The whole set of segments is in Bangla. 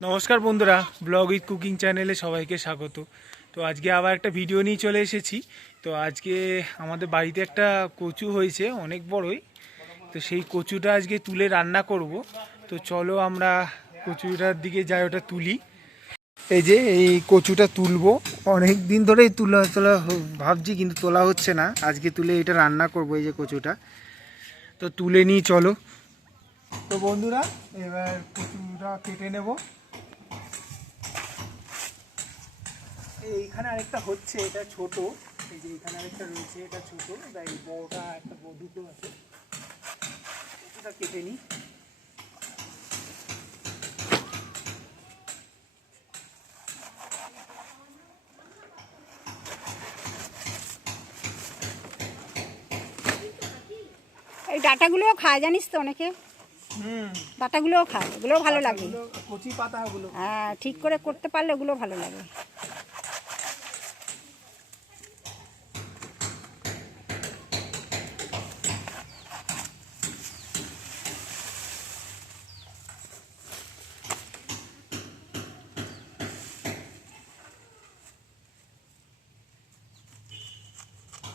নমস্কার বন্ধুরা, ব্লগ উইথ কুকিং চ্যানেলে সবাইকে স্বাগত। তো আজকে আবার একটা ভিডিও নিয়ে চলে এসেছি। তো আজকে আমাদের বাড়িতে একটা কচু হয়েছে, অনেক বড়ই। তো সেই কচুটা আজকে তুলে রান্না করব। তো চলো আমরা কচুটার দিকে যাই, ওটা তুলি। এই যে এই কচুটা তুলবো, অনেক দিন ধরেই তোলা ভাবছি, কিন্তু তোলা হচ্ছে না। আজকে তুলে এটা রান্না করব, এই যে কচুটা। তো তুলে নিই, চলো। তো বন্ধুরা, এবার কচুটা কেটে নেব। এইখানে আরেকটা হচ্ছে, এটা ছোট। এই যে এখানে আরেকটা রয়েছে, এটা ছোট। তাই বড়টা একটা দুটো আছে, এটা কেটে নিই। এই ডাটাগুলোও খায়, জানিস তো অনেকে। ডাটাগুলোও খায়, ওগুলোও ভালো লাগে। কচি পাতাগুলো, হ্যাঁ, ঠিক করে করতে পারলে ওগুলো ভালো লাগে।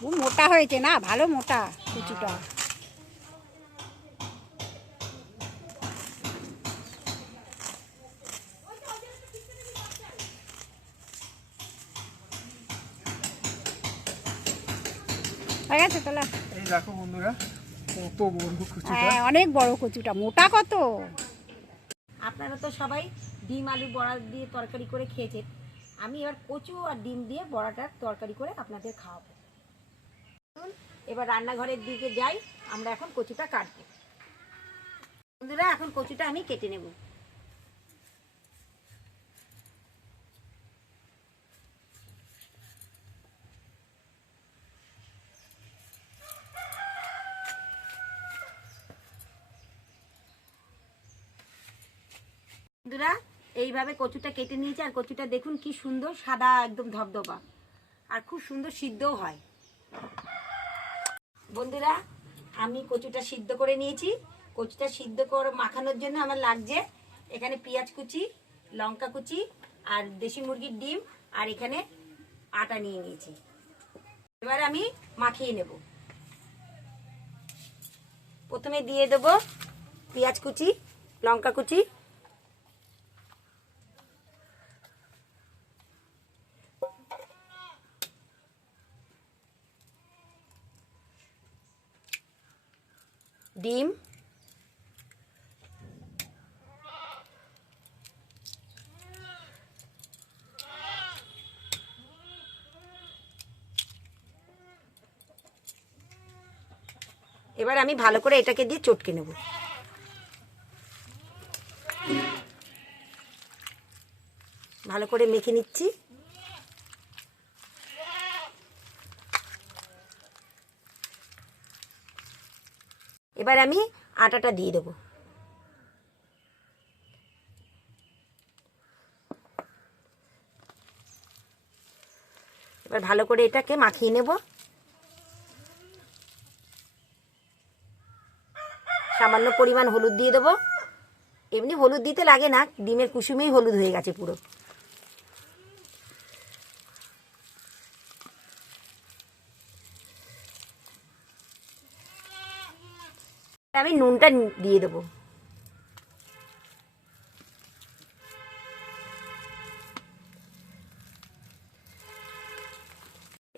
ও মোটা হয়েছে না, ভালো মোটা কচুটা। হয়ে গেছে তাহলে। এই দেখো বন্ধুরা, কত বড় কচুটা। হ্যাঁ, অনেক বড় কচুটা, মোটা কত। আপনারা তো সবাই ডিম আলু বড়া দিয়ে তরকারি করে খেয়েছেন। আমি এবার কচু আর ডিম দিয়ে বড়াটার তরকারি করে আপনাদের খাওয়াবো। এবার রান্নাঘরের দিকে যাই, আমরা এখন কচুটা কাটবো। বন্ধুরা, এখন কচুটা আমি কেটে নেব। বন্ধুরা, এইভাবে কচুটা কেটে নিয়েছি। আর কচুটা দেখুন কি সুন্দর সাদা, একদম ধবধবা, আর খুব সুন্দর সিদ্ধও হয়। বন্ধুরা, আমি কচুটা সিদ্ধ করে নিয়েছি। কচুটা সিদ্ধ করে মাখানোর জন্য আমার লাগছে এখানে পেঁয়াজ কুচি, লঙ্কা কুচি, আর দেশি মুরগির ডিম, আর এখানে আটা নিয়ে নিয়েছি। এবার আমি মাখিয়ে নেব। প্রথমে দিয়ে দেব পেঁয়াজ কুচি, লঙ্কা কুচি, ডিম, এবার আমি ভালো করে এটাকে দিয়ে চটকে নেব। ভালো করে মেখে নিচ্ছি। এবার আমি আটাটা দিয়ে দেব। এবার ভালো করে এটাকে মাখিয়ে নেব। সামান্য পরিমাণ হলুদ দিয়ে দেবো। এমনি হলুদ দিতে লাগে না, ডিমের কুসুমেই হলুদ হয়ে গেছে পুরো। আমি নুনটা দিয়ে দেবো।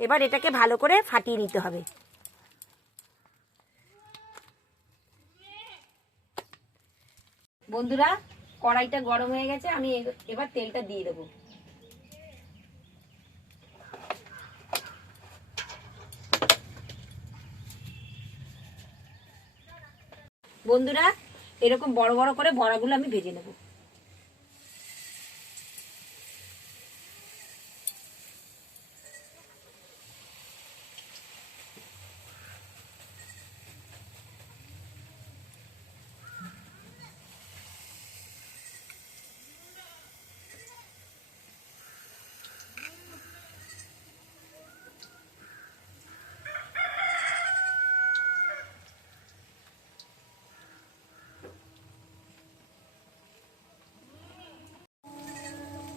এবার এটাকে ভালো করে ফাটিয়ে নিতে হবে। বন্ধুরা, কড়াইটা গরম হয়ে গেছে, আমি এবার তেলটা দিয়ে দেবো। বন্ধুরা, এরকম বড় বড় করে বড়াগুলো আমি ভেজে নেব।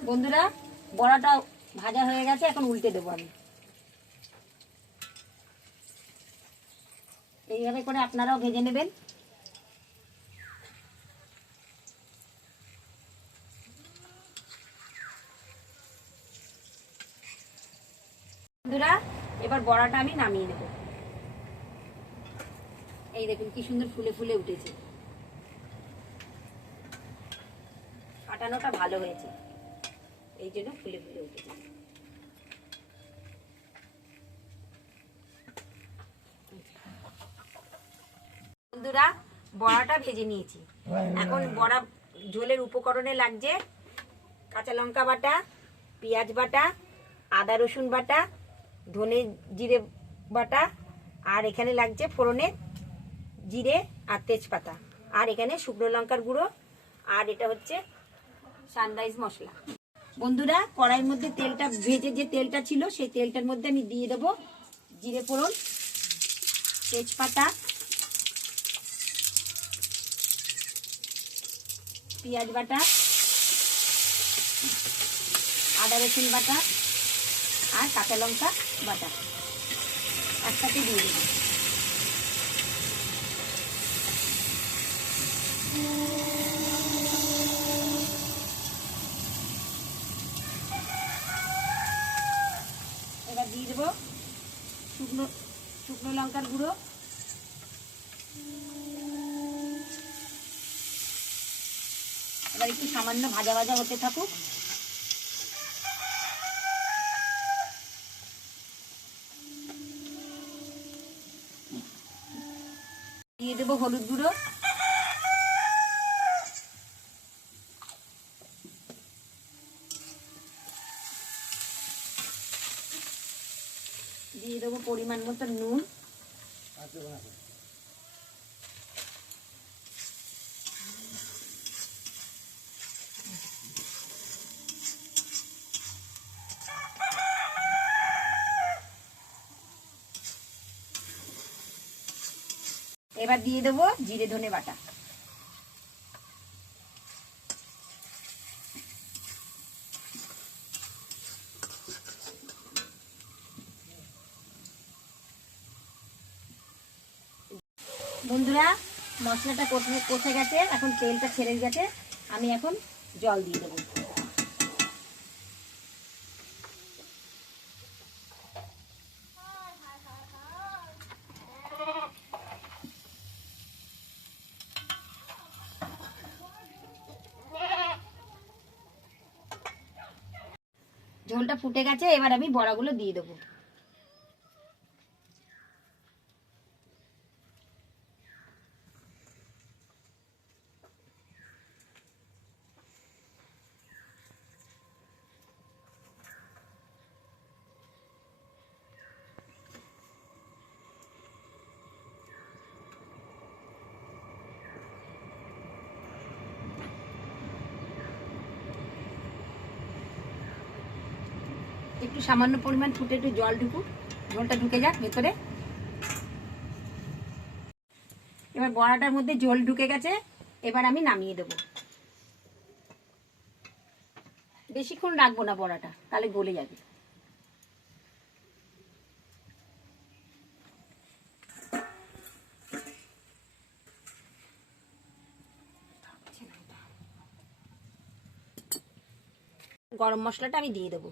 বন্ধুরা, বড়াটা ভাজা হয়ে গেছে, এখন উল্টে দেবো আমি। এইভাবে করে আপনারাও ভেজে নেবেন। বন্ধুরা, এবার বড়াটা আমি নামিয়ে নেব। এই দেখুন কি সুন্দর ফুলে ফুলে উঠেছে, ফাটানোটা ভালো হয়েছে, এই জন্য ফুলে ফুলে উঠেছে। বন্ধুরা, বড়াটা ভেজে নিয়েছি। এখন বড়া ঝোলের উপকরণে লাগছে কাঁচা লঙ্কা বাটা, পেঁয়াজ বাটা, আদা রসুন বাটা, ধনে জিরে বাটা, আর এখানে লাগছে ফোড়নে জিরে আর তেজপাতা, আর এখানে শুকনো লঙ্কার গুঁড়ো, আর এটা হচ্ছে সানরাইজ মশলা। বন্ধুরা, কড়াইয়ের মধ্যে তেলটা ভেজে যে তেলটা ছিল সেই তেলটার মধ্যে আমি দিয়ে দেবো জিরে ফোড়ন, তেজপাতা, পেঁয়াজ বাটা, আদা রসুন বাটা আর কাঁচা লঙ্কা বাটা একসাথে দিয়ে দেবো। এবার দিয়ে দেবো শুকনো শুকনো লঙ্কার গুঁড়ো, এবার একটু সামান্য ভাজা ভাজা হতে থাকুক। দিয়ে দেবো হলুদ গুঁড়ো, দিয়ে দেবো পরিমাণ মতো নুন, এবার দিয়ে দেবো জিরে ধনে বাটা। বন্ধুরা, মশলাটা কষে গেছে, এখন তেলটা ছেড়ে গেছে, আমি এখন জল দিয়ে দেবো। ঝোলটা ফুটে গেছে, এবার আমি বড়াগুলো দিয়ে দেবো। একটু সামান্য পরিমাণ ফুটে একটু জল ঢুকুক, ঝোলটা ঢুকে যাক ভেতরে। এবার বড়াটার মধ্যে ঝোল ঢুকে গেছে, এবার আমি নামিয়ে দেবো। বেশিক্ষণ রাখবো না বড়াটা, তাহলে গলে যাবে। গরম মশলাটা আমি দিয়ে দেবো।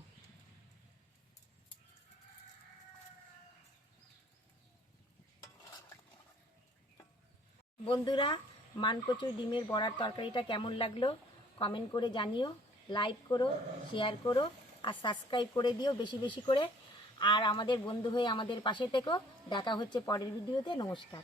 বন্ধুরা, মানকচুর ডিমের বড়ার তরকারিটা কেমন লাগলো কমেন্ট করে জানিও, লাইক করো, শেয়ার করো আর সাবস্ক্রাইব করে দিও বেশি বেশি করে। আর আমাদের বন্ধু হয়ে আমাদের পাশে থেকো। দেখা হচ্ছে পরের ভিডিওতে। নমস্কার।